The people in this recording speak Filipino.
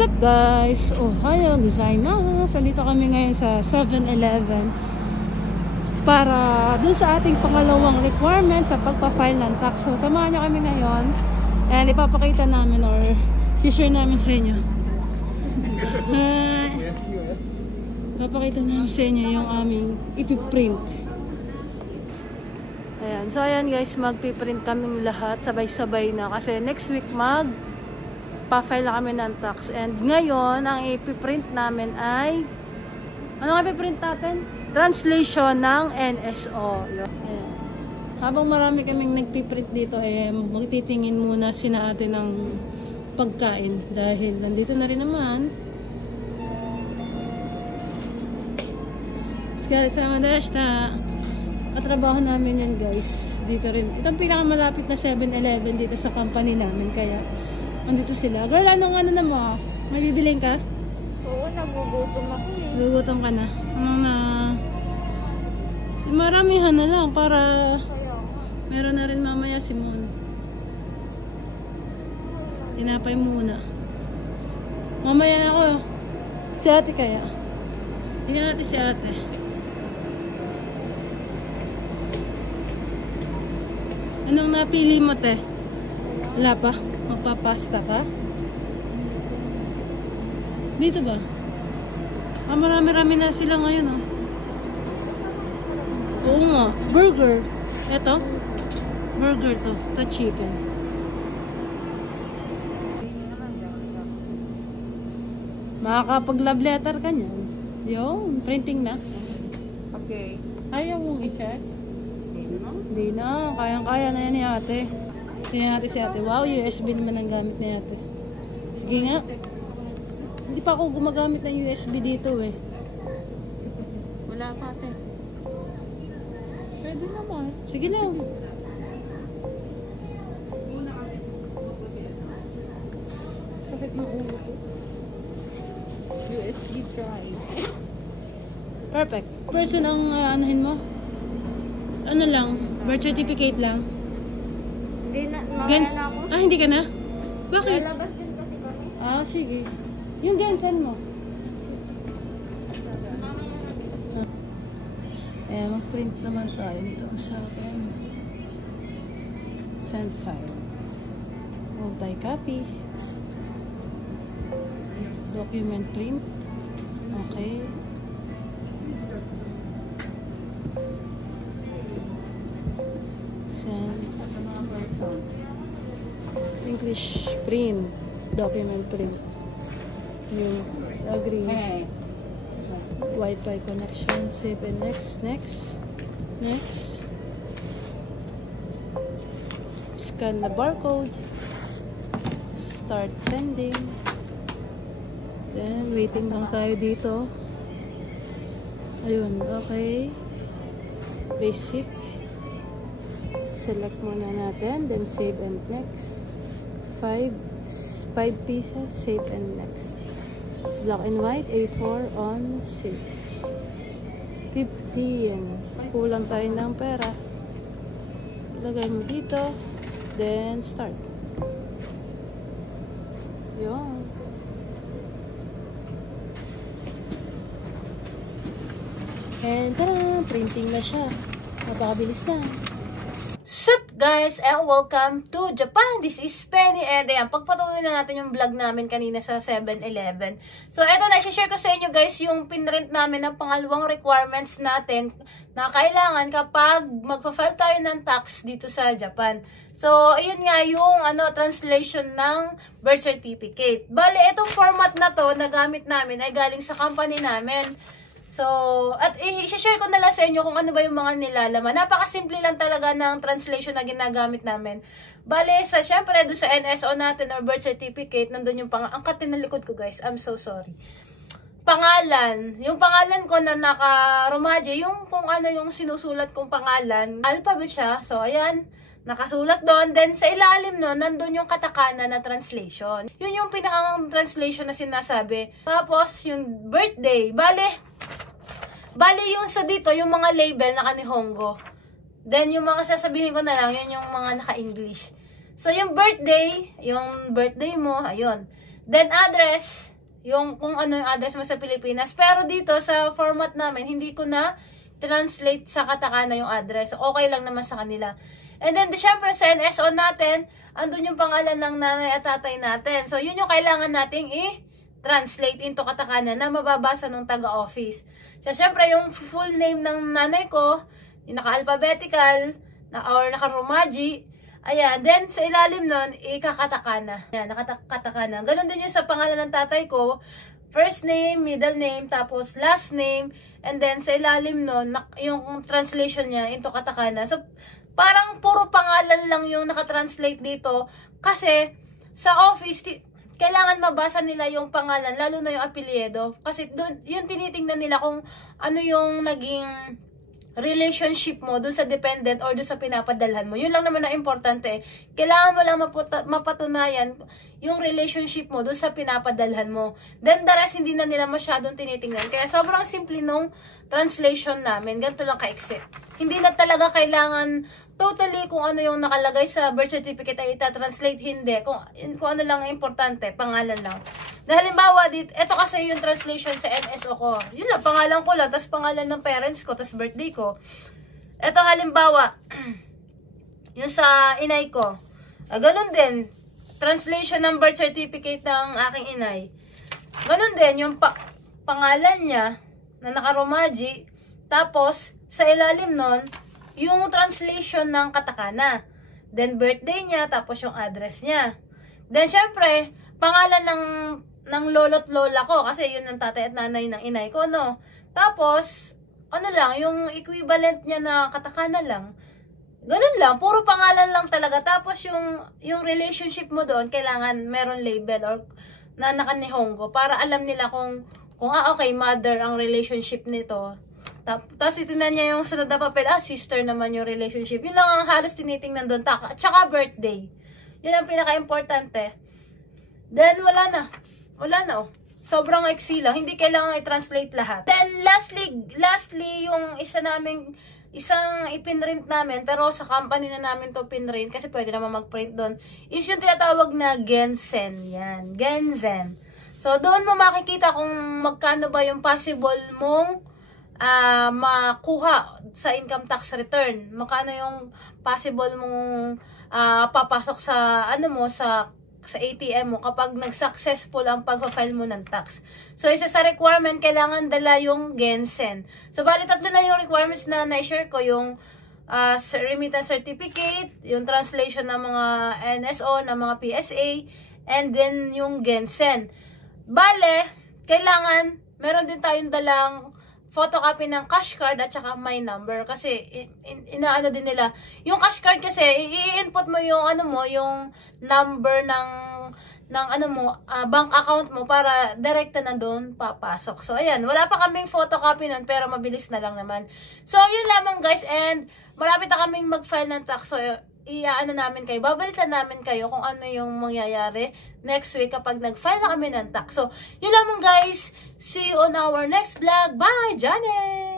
Sup guys? Ohayo gozaimasu! Nandito kami ngayon sa 7-Eleven para dun sa ating pangalawang requirement sa pagpa-file ng tax. So samahan nyo kami ngayon and ipapakita namin or i-share namin sa inyo. Ipapakita namin sa inyo yung aming ipiprint. Ayan. So ayan guys, magpiprint kaming lahat sabay-sabay na kasi next week pa-file na kami ng tax. And ngayon, ang ipiprint namin ay ano nga ipiprint natin? Translation ng NSO. Ayan. Habang marami kaming nagpiprint dito, magtitingin muna sina ate ng pagkain. Dahil nandito na rin naman. Sama desta. Katrabaho namin yan guys. Dito rin. Itong pinakamalapit na 7-Eleven dito sa company namin. Kaya andito sila. Girl, ano na mo? May bibiling ka? Oo, nagugutom ako eh. Nagugutom ka na? Anong na? Maramihan na lang para meron na rin mamaya si Mon. Tinapay muna. Mamaya na ako. Si ate kaya? Tingnan natin si ate. Anong napili mo, te? Wala pa? Magpapasta ka? Dito ba? Marami-rami na sila ngayon, oh. Oo nga. Burger. Eto? Burger to. Ito chicken. Makakapag-love letter ka niyan. Yung, printing na. Okay. Ayaw mong i-check? Hindi na. Kayang-kaya na yan ni ate. Tingnan natin si ate. Wow, USB naman ang gamit ni ate. Sige nga. Hindi pa ako gumagamit ng USB dito eh. Wala pa ate. Pwede naman. Sige na. Sakit ng ulo ko. USB drive. Perfect. Person ang anuhin mo? Ano lang? Birth certificate lang? Hindi na. Mamaya na ako. Ah, hindi ka na? Bakit? Lalabas din kasi kami. Ah, sige. Yung gansan mo? Mag-print naman tayo dito sa akin. Send file. Multi-copy. Document print. Okay. Send. English print. Document print. Yung agree. Wi-Fi connection. Save and next. Next. Scan the barcode. Start sending. Then, waiting lang tayo dito. Ayun, okay. Basic. Select muna natin. Then, save and next. 5 pieces. Save and next. Black and white. A4 on save. 15. Kulang tayo ng pera. Ilagay mo dito. Then, start. Yun. And tara, printing na siya. Napakabilis na. Sup guys, and welcome to Japan. This is Penny, and ayan, pagpatuloy na natin yung vlog namin kanina sa 7-Eleven. So eto na, share ko sa inyo guys yung pinrint namin ng pangalawang requirements natin na kailangan kapag magpa-file tayo ng tax dito sa Japan. So ayun nga yung translation ng birth certificate. Bale, itong format na to na gamit namin ay galing sa company namin. So, at i-share ko na lang sa inyo kung ano ba yung mga nilalaman. Napakasimple lang talaga ng translation na ginagamit namin. Bale, syempre, doon sa NSO natin or birth certificate, nandun yung ang katin na likod ko guys. I'm so sorry. Pangalan. Yung pangalan ko na naka-romaje, yung kung ano yung sinusulat kong pangalan, alphabet siya. So, ayan. Nakasulat doon. Then, sa ilalim nun, nandun yung katakana na translation. Yun yung pinakang translation na sinasabi. Tapos, yung birthday. Bale yung sa dito, yung mga label na kanihongo. Then, yung mga sasabihin ko na lang, yun yung mga naka-English. So, yung birthday mo, ayun. Then, address, yung kung ano yung address mo sa Pilipinas. Pero dito sa format namin, hindi ko na translate sa katakana yung address. So, okay lang naman sa kanila. And then, syempre, sa NSO natin, andun yung pangalan ng nanay at tatay natin. So, yun yung kailangan nating i-translate into katakana na mababasa ng taga-office. So, syempre, yung full name ng nanay ko, yung naka-alphabetical, or naka-romaji, ayan. Then, sa ilalim nun, ikakatakana. Ayan, nakakatakana. Ganon din yung sa pangalan ng tatay ko. First name, middle name, tapos last name, and then sa ilalim nun, yung translation niya into katakana. So, parang puro pangalan lang yung nakatranslate dito. Kasi, sa office, kailangan mabasa nila yung pangalan, lalo na yung apelyido. Kasi, dun, yung tinitingnan nila kung ano yung naging relationship mo dun sa dependent or dun sa pinapadalhan mo. Yun lang naman na importante. Kailangan mo lang mapatunayan yung relationship mo dun sa pinapadalhan mo. Then the rest, hindi na nila masyadong tinitingnan. Kaya sobrang simple nung translation namin. Ganito lang kaiksi. Hindi na talaga kailangan totally kung ano yung nakalagay sa birth certificate ay ita-translate. Hindi. Kung ano lang importante, pangalan lang. Dahil halimbawa, ito kasi yung translation sa NSO ko. Yun lang, pangalan ko lang, tapos pangalan ng parents ko, tapos birthday ko. Ito halimbawa, yung sa inay ko. Ganun din, translation ng birth certificate ng aking inay. Ganun din, yung pangalan niya, na naka-romaji, tapos, sa ilalim nun, yung translation ng katakana. Then, birthday niya, tapos yung address niya. Then, syempre, pangalan ng lolo't lola ko, kasi yun ang tatay at nanay ng inay ko, no? Tapos, ano lang, yung equivalent niya na katakana lang. Ganun lang, puro pangalan lang talaga. Tapos, yung relationship mo doon, kailangan meron label or na naka-nihongo para alam nila kung okay, mother ang relationship nito. Tapos itinan niya yung sunod na papel, sister naman yung relationship. Yun lang ang halos tinitingnan doon. Tsaka birthday. Yun ang pinaka-importante. Then, wala na. Sobrang eksi lang. Hindi kailangan i-translate lahat. Then, lastly, yung isang ipinrint namin, pero sa company na namin to pinrint, kasi pwede naman mag-print doon, is yung tinatawag na Gensen. Yan. Gensen. So, doon mo makikita kung magkano ba yung possible mong makuha sa income tax return. Magkano yung possible mong papasok sa sa ATM mo kapag nag-successful ang pag-file mo ng tax. So, isa sa requirement, kailangan dala yung Gensen. So, bali tatlo na yung requirements na na-share ko, yung remittance certificate, yung translation ng mga NSO, ng mga PSA, and then yung Gensen. Bale, kailangan, meron din tayong dalang photocopy ng cash card at saka my number kasi inaano din nila. Yung cash card kasi i-input mo yung yung number ng bank account mo para direkta na doon papasok. So ayan, wala pa kaming photocopy nun pero mabilis na lang naman. So yun lamang guys, and malapit na kaming mag-file ng tax. So babalitan namin kayo kung ano yung mangyayari next week kapag nag-file na kami ng tax. So, yun lamang guys. See you on our next vlog. Bye, Janet!